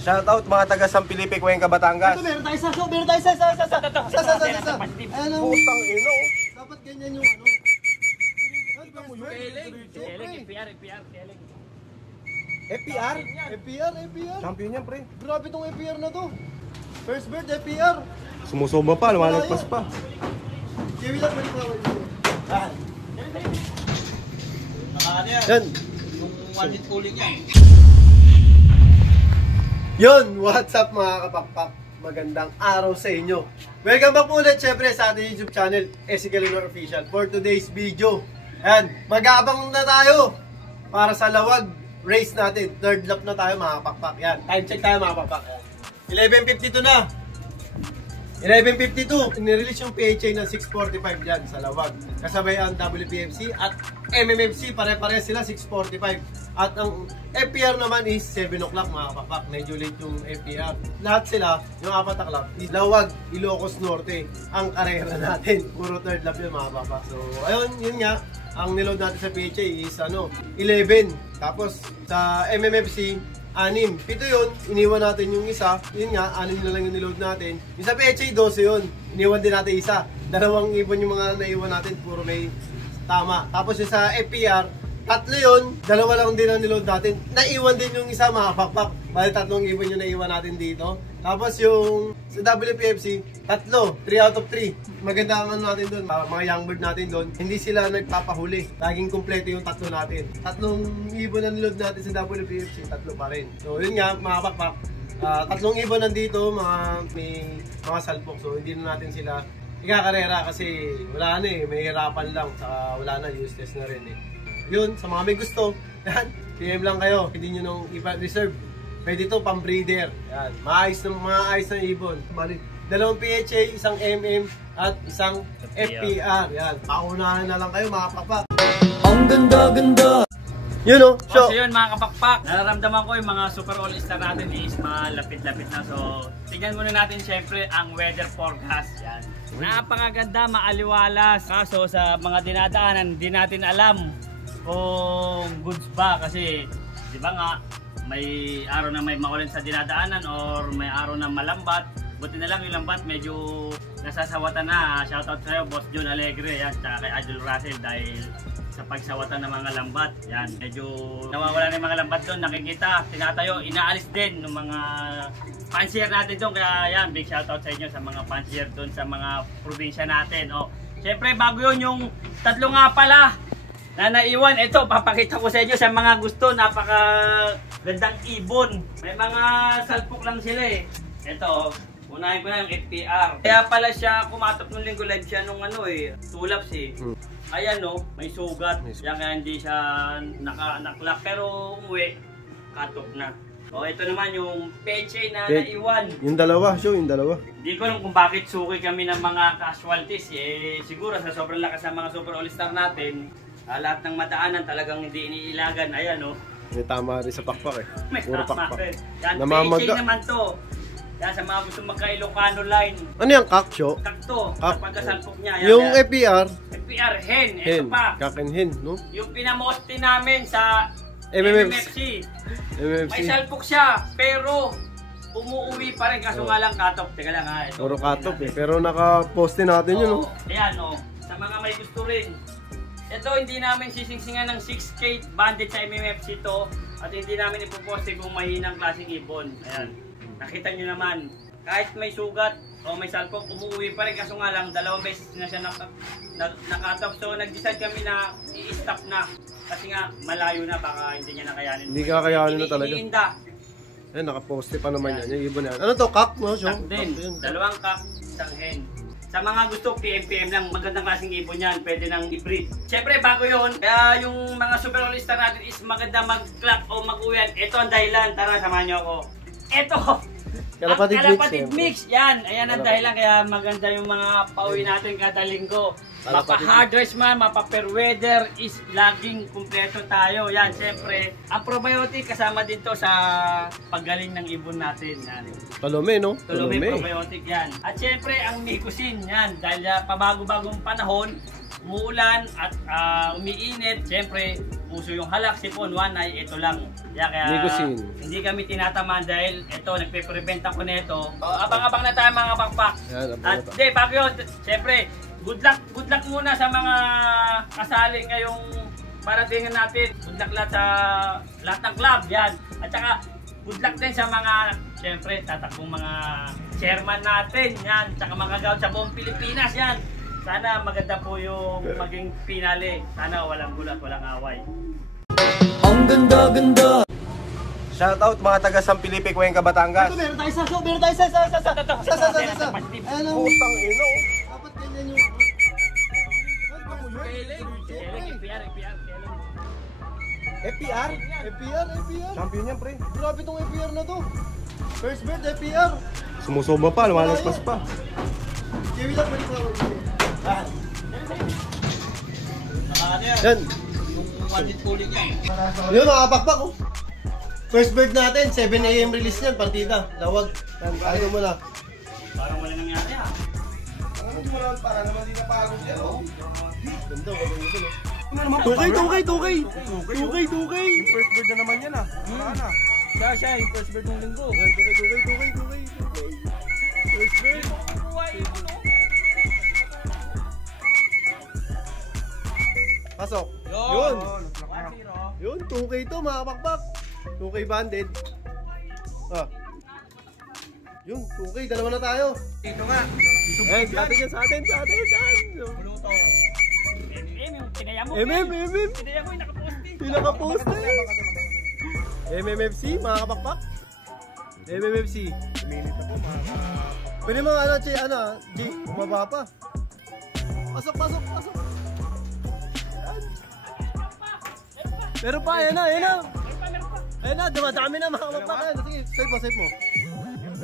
Shoutout mga taga San Felipe, Cuenca, Batangas. Ito, meron tayo isa. Meron tayo isa. Ayan, Putang ino. dapat ganyan yung ano. FPR. Champion yan, pre. Grabe tong FPR na to. First bird, FPR. Sumusobra pa, lumalagpas pa. Give it up, balik na. Yan. Yung one hit pulling yan. Yun, what's up mga kapakpak? Magandang araw sa inyo. Welcome back ulit syempre sa ating YouTube channel, Ezekiel Lenor Official, for today's video. Ayan, mag-aabang na tayo para sa lawag race natin. Third lap na tayo mga kapakpak. Yan, time check tayo mga kapakpak. 11:52 na. 11:52, nirelease yung PHA ng 6:45 dyan sa lawag. Kasabay ang WPFC at MMFC, pare-pare sila 6:45. At ang FPR naman is 7 o'clock mga kapak. Medyo late yung FPR. Lahat sila, yung apat na club, is lawag, Ilocos Norte. Ang karera natin, puro third lap yun mga kapak. So, ayun, yun nga. Ang niload natin sa PHA is 11. Tapos sa MMFC, 6. 7 yun, iniwan natin yung isa. Yun nga, 6 na lang yung niload natin. Yung sa PHA, 12 yun. Iniwan din natin isa. Dalawang ibon yung mga naiwan natin, puro may tama. Tapos yung sa FPR, 3 yun. 2 lang din ang niload natin. Naiwan din yung isa, mga pakpak. Bali 3 ibon yung naiwan natin dito. Tapos yung sa WPFC, 3 out of 3. Maganda ang ano natin doon, mga young bird natin doon. Hindi sila nagpapahuli. Laging kumpleto yung 3 natin. 3 ibon na niload natin sa WPFC, 3 pa rin. So yun nga, mga pakpak. 3 ibon nandito, may mga salpok. So hindi na natin sila ikakarera kasi wala na eh, may hirapan lang. Saka wala na, useless na rin eh. Yun, sa mga may gusto, yan, PM lang kayo. Hindi nyo nung ipa-reserve. Pwede ito pang breeder. Yan, maayos ng ibon. Balik, 2 PHA, 1 MM at 1 FPR. Yan, paunahan na lang kayo mga kapakpak. Ang ganda-ganda! Yun o, so yun mga kapakpak, nararamdaman ko yung mga super all-star natin is malapit-lapit na. So, tignan muna natin syempre ang weather forecast. Yan. Napakaganda, maaliwalas. Kaso sa mga dinadaanan, hindi natin alam kung goods ba. Kasi, di ba nga, may araw na may maulan sa dinadaanan or may araw na malambat. Buti na lang yung lambat medyo nasasawatan na. Shoutout sa'yo, Boss John Alegre, yan, tsaka kay Idol Russell dahil sa pagsawatan ng mga lambat. Yan, medyo nawawala na yung mga lambat doon. Nakikita, tinatayo, inaalis din ng mga fancier natin doon. Kaya yan, big shoutout sa inyo sa mga fancier doon sa mga probinsya natin. O, syempre bago yun yung 3 nga pala na naiwan. Ito, papakita ko sa inyo sa mga gusto. Napaka gandang ibon. May mga salpok lang sila eh. Ito, unahin ko na yung FPR. Kaya pala siya kumatok nung linggo, live siya nung tulaps eh. Ayan may sugat. Kaya hindi siya naklock. Pero umuwi, katok na. O ito naman yung PHA na naiwan. Yung dalawa, yung dalawa. Hindi ko alam kung bakit suki kami ng mga casualties. Siguro sa sobrang lakas ng mga super all-star natin, lahat ng madaanan talagang hindi iniilagan. Ayan may tama rin sa pakpak eh. May puro tama pakpak. rin. Yan, Namamaga. PHA naman to. Yan, sa mga gusto magka-Ilocano line. Ano yung kaksyo? Kakto, sa pagkasalpok niya. Yan, yung yan. FPR? FPR, hen. Ito pa. Kakenhen, no? Yung pinamosti namin sa MMFC. May salpok siya, pero umuwi pa rin. Kaso nga lang katop. Teka lang ha. Puro katop eh. Pero naka-poste natin yun, no? Ayan, sa mga may gusto rin. Ito, hindi namin sisingsingan ng 6K banded sa MMFC to. At hindi namin ipoposte kung mahinang klaseng ibon. Ayan. Nakita nyo naman, kahit may sugat o may salpok, umuwi pa rin. Kaso nga lang, 2 beses na siya nakatop. So, nag-decide kami na i-stop na. Kasi nga, malayo na, baka hindi niya nakayanin. Hindi kakayanin na talaga. Iniinda. Eh, nakaposte pa naman yan. Yung ibon yan. Ano to? Kak, no? Kak din. 2 kak, 1 hen. Sa mga gusto, PM lang, magandang klaseng ibon yan, pwede nang i-breed. Siyempre, bago yun, kaya yung mga super all-star natin is maganda mag-clock o mag-uwian. Ito ang dahilan, tara, samahan nyo ako. Ito! Kalapatid mix. Yan, ayan ang dahilan, kaya maganda yung mga pauwi natin kada linggo. Mapa-hard dress man, mapa-fair weather is laging kumpleto tayo. Yan, siyempre, ang probiotic kasama din to sa paggaling ng ibon natin. Yan. Talome, no? Talome probiotic yan. At siyempre, ang Micusin, yan. Dahil pabago-bagong panahon, umuulan at umiinit, siyempre, puso yung halak, sipon, one ay ito lang. Yeah, kaya Nicosin. hindi kami tinatamaan dahil ito, nagpe-prevent ako nito. Abang-abang na tayo mga pakpak. Yan, At hindi, bago yun, syempre, good luck muna sa mga kasali ngayong paratingan natin. Good luck lahat ng club, yan. At saka, good luck din sa mga, syempre, tatakbong mga chairman natin, yan. Tsaka mga gawad sa buong Pilipinas, yan. Sana maganda po yung maging finale. Sana walang gulat, walang away. Ang ganda-ganda. Shoutout mga taga San Felipe, Cuenca, Batangas. Meron tayo sa. Ayan ang Putang ino. dapat ganyan yung... FPR? FPR. Champion yan, pre. Grabe tong FPR na to. First bird, FPR. Sumusoma pa, lumalaspas pa. Kiwi lang balik ako. Yan. Yun, nakapakpak oh. First bird natin, 7 AM release niyan, partida. Lawag. Ayaw mo na. Parang wala nangyari ah. Para naman di napagod yan, oh. Ganda, wala mo dun oh. Tukay. First bird na naman yan, ah. Saan na? Siya, yung first bird ng linggo. Yan, tukay. First bird. Pasok. Yun, 2K to mga pakpak. 2K banded. Ah. Yun, 2K, dalawa na tayo. Dito nga. Eh, sa atin. Yung tinaya mo. MM. Tinaya mo yung nakaposte. Pinaka-poste. MMFC, mga kapakpak. MMFC. Minute ako, mga Pwede mo G, bumaba pa. Pasok. Meron pa, ayan na. Ayan na, dumadami na mga kapakpak. Sige, save mo.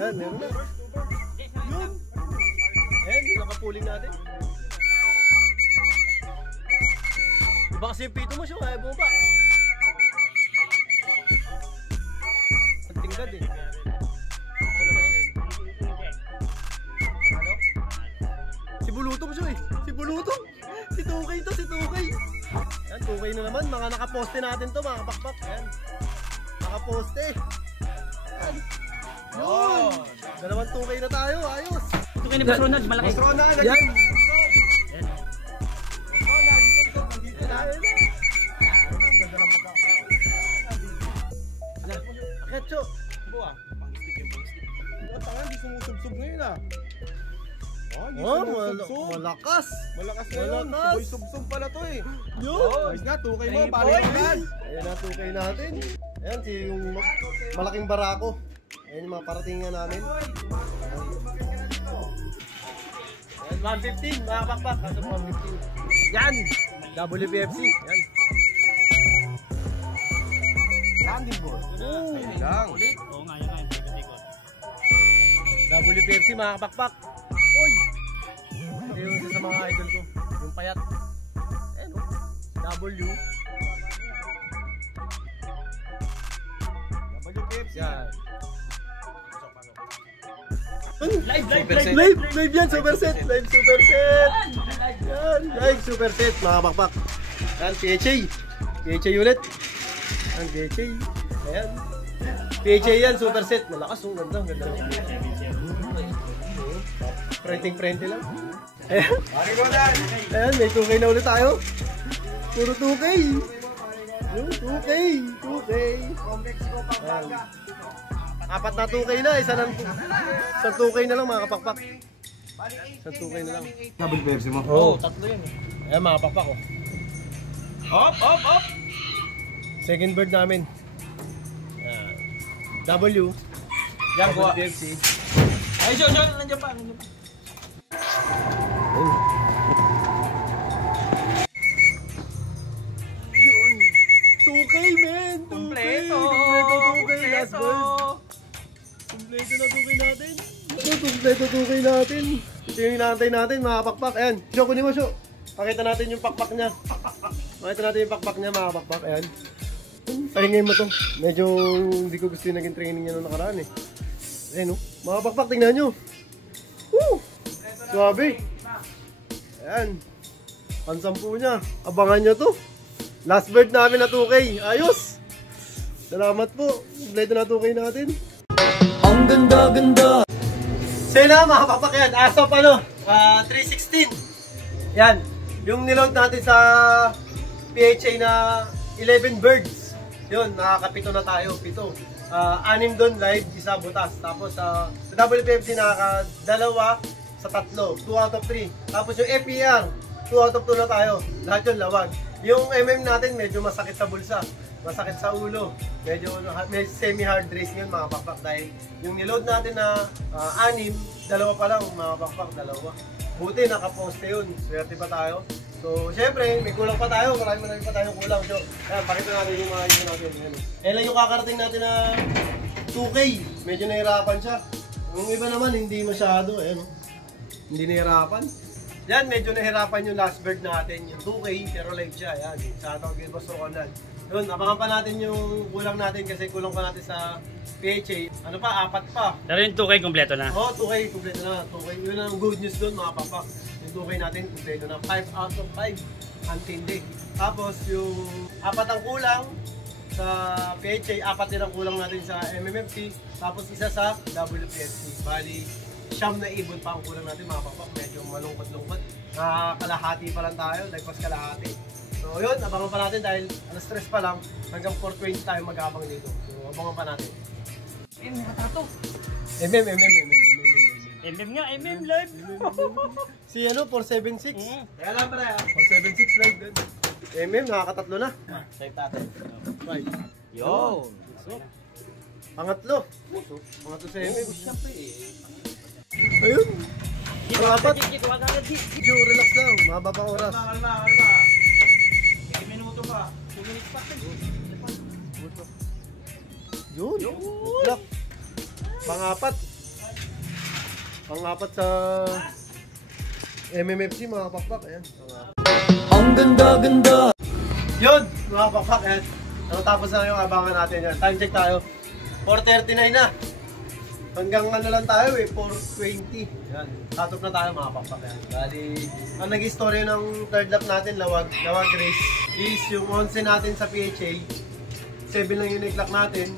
Yan, meron na. Yun. Ayan, yung nakapuling natin. Diba kasi yung pito mo siya, ayaw mo ba? Pagtinggad eh. Si Bulutong siya eh. Si Tukay to. Yan, Tukay na naman. Mga nakaposte natin to, mga kapakpak. Yan. Nakaposte. Yan. Yun. Dalawang Tukay na tayo. Ayos. Ito kayo ni Boss Ronald, malaki. Yan. Ketcho. buwa. Pang-stick yung pang-stick. Ang tanga, hindi sumusubsob ngayon ah. Oh, hindi Oh, sumusubsob. malakas. Malakas na yun. Malakas. Boy subsob pala to eh. Yun. Ayos na, tukay mo, Hey, pare boy. yan. Ayan na, tukay natin. Ayan, yung malaking barako. Ayan yung mga paratingan namin. Ayan, 115, mga pakpak. Kaso 115. Yan! WPFC. Yan. Landing ball. Ayun lang. Ulit? Oo nga, yun nga. Ikot-ikot. WPFC, mga kapakpak. Uy! Ito yung isa sa mga idol ko. Yung payat. Ayan o. W. WPFC. Yan. Live Live yan, superset. Live superset. Yan, live superset, mga kapakpak. Yan, PHA. PHA ulit. Yan, PHA. Ayan. PHA yan, superset. Malakas, oh, ganda, ganda. Printing lang. Ayan. Pare ko na. Ayan, may 2K na ulit tayo. Puro 2K. Yung 2K. 2K. Ayan. Apat na 2K na, isang 2K na lang mga kapakpak. Isang 2K na lang. WPFC mo? Oo, tatlo yan eh. Ayan mga kapakpak oh. Hop. Second bird namin. Ayan. W. Yan, kuha. WPFC. Ay, John, nandiyan pa. Yun. 2K men! 2K! Kompleto! Kompleto 2K! Last bird! Kompleto na 2K natin! Kompleto 2K natin! Ito yung inaantay natin mga pakpak. Ayan, Sho, kunin mo Sho. Pakita natin yung pakpak niya. Pakita natin yung pakpak niya mga pakpak. Ayan. Pahingin mo to. Medyo hindi ko gusto yung naging training niya nung nakaraan eh. Ayan oh. Mga pakpak, tingnan nyo. Woo! Suwabe. Ayan. Pansampu niya. Abangan nyo to. Last bird namin na 2K. Ayos! Salamat po. Kompleto na 2K natin. Ang ganda-ganda. So yun na mga kapakyan, as of 316. Yan, yung niload natin sa PHA na 11 birds. Yun, nakakapito na tayo, 7. 6 doon live, 1 butas. Tapos sa WPFC nakakadalawa sa 3, 2 out of 3. Tapos yung FPR, 2 out of 2 na tayo. Lahat yun lawag. Yung MM natin medyo masakit sa bulsa. Masakit sa ulo. Medyo semi-hard race yun mga pakpak dahil yung niload natin na 6, 2 pa lang mga pakpak, 2. Buti nakaposte yun. Swerte pa tayo. So, syempre, may kulang pa tayo. Marami pa tayong kulang. So, ayan, pakita natin yung mga yun natin. Ayan yung kakarating natin na 2K. Medyo nahirapan siya. Yung iba naman, hindi masyado. Ayan, hindi nahirapan. Yan, medyo nahirapan yung last bird natin. Yung 2K, pero live siya. Ayan, sa atong kay Boss Ronan. Yun, abangan pa natin yung kulang natin kasi kulang pa natin sa PHA. Ano pa, 4 pa. Pero yung 2K kompleto na. Oo, 2K, kompleto na. 2K, yun ang good news doon mga papak. Yung 2K natin, kompleto na. 5 out of 5. Antindi. Tapos yung 4 ang kulang sa PHA, 4 din ang kulang natin sa MMFC. Tapos isa sa WPFC. Bali, siyam na ibon pa ang kulang natin mga papak. Medyo malungkot-lungkot. Kalahati pa lang tayo, lagpas kalahati. So yun, abangan pa natin dahil alas 3 pa lang, hanggang 4:20 tayo mag-abang dito. So abangan pa natin. MM nga, MM live. Si 476. Kaya lang pala. 476 live din. nakakatatlo na. Save natin. Right. Yo. Pangatlo sa Ayun. Pangapat. Medyo relax lang, mababa pa oras. Kalma. May minuto pa. 2 minutes pa. Yun. Lock. Pangapat sa MMFC mga pakpak. Ayan. Ang ganda-ganda. Yun, mga pakpak. Ayan. Natapos na yung abangan natin yan. Time check tayo. 4:39 na. Hanggang lang tayo 4:20. Yan. Tatop na tayo mga pakpak. Yan. Bali, ang nag-istorya ng third lap natin, lawag race, is yung 11 natin sa PHA. 7 lang yung nag-clock natin.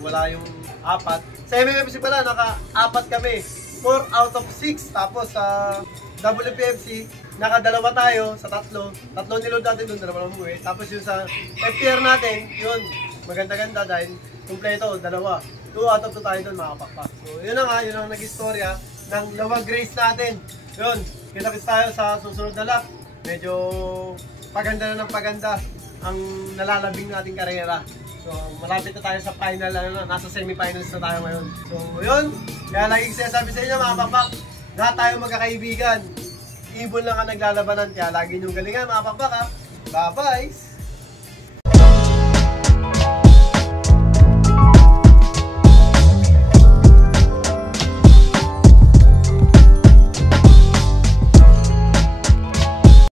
Wala yung 4. Sa MMFC pala, naka-4 kami. 4 out of 6. Tapos sa WPFC, naka-2 tayo sa 3. 3 niload natin doon, 2 lang umuwi. Tapos yung sa FPR natin, yun, maganda-ganda dahil kumpleto, 2. 2 out of 2 tayo doon mga pakpak. So yun na nga, yun ang nag-istorya ng lawag race natin. Yun, kita-kits tayo sa susunod na lap. Medyo paganda na ng paganda ang nalalabing nating karera. So malapit na tayo sa final, nasa semi-finals na tayo ngayon. So yun, kaya laging sinasabi sa inyo mga pakpak, lahat tayo magkakaibigan. Ibon lang ang naglalabanan, kaya lagi niyong galingan mga pakpak ha. Bye-bye!